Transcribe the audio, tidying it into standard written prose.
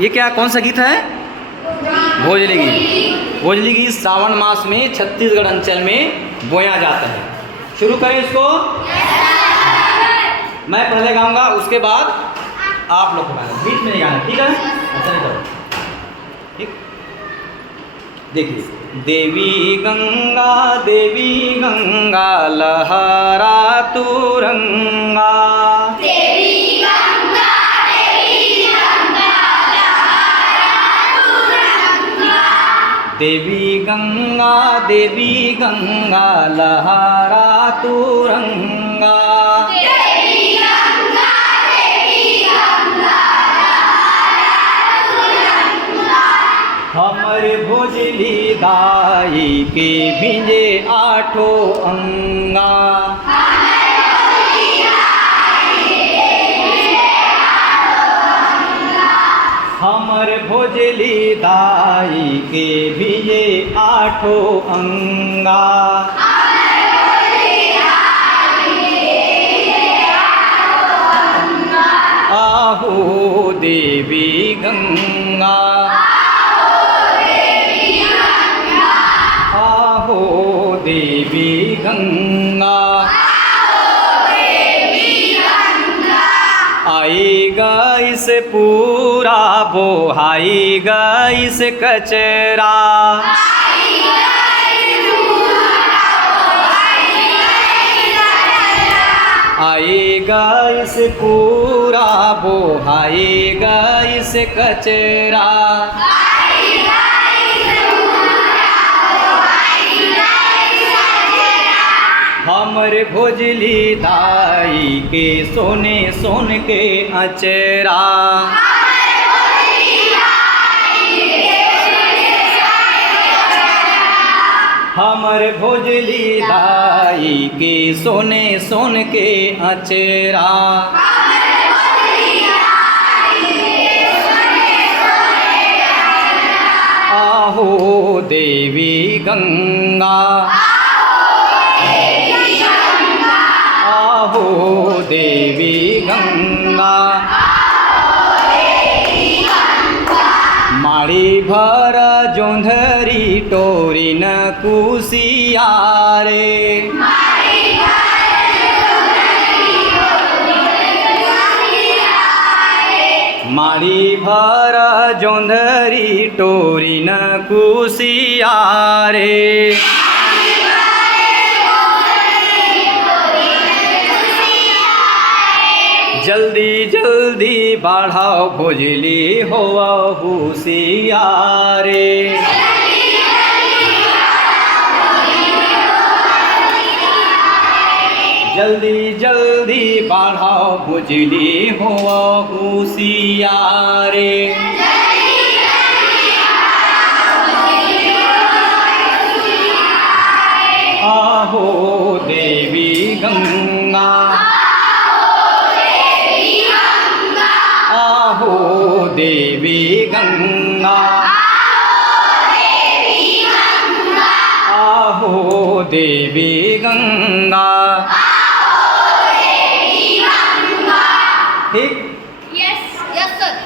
ये क्या कौन सा गीत है? भोजली गीत। भोजली गीत सावन मास में छत्तीसगढ़ अंचल में बोया जाता है। शुरू करें इसको। मैं पहले गाऊंगा, उसके बाद आप लोग गाना, बीच में नहीं गाना, ठीक है? ऐसा नहीं करो, ठीक? देखिए, देवी गंगा लहरा तुरंगा, देवी गंगा लहरा तुरंगा, हमरे भोजली दाई के भिंजे आठो अंगा, हमर भोजली दाई के भिंजे आठो अंगा, आहो देवी गंगा, आहो देवी गंगा, आएगा इस पूरा बोहाएगा इस कचरा, आएगा इस पूरा बोहाएगा इस कचरा, हमरे भोजली दाई के सोने सोन के अचरा, हमरे भोजली दाई के सोने सोन के अचरा, आहो देवी गंगा, आहो देवी गंगा, माड़ी भर जोंधरी टोरी न कुसियारे, माड़ी भर जोंधरी टोरी न कुसियारे, जल्दी जल्दी बढ़ाओ भोजली होवा होशियारे, जल्दी जल्दी बढ़ाओ भोजली होवा होशियारे, आहो देवी गंगा, आहो देवी गंगा, आहो देवी गंगा,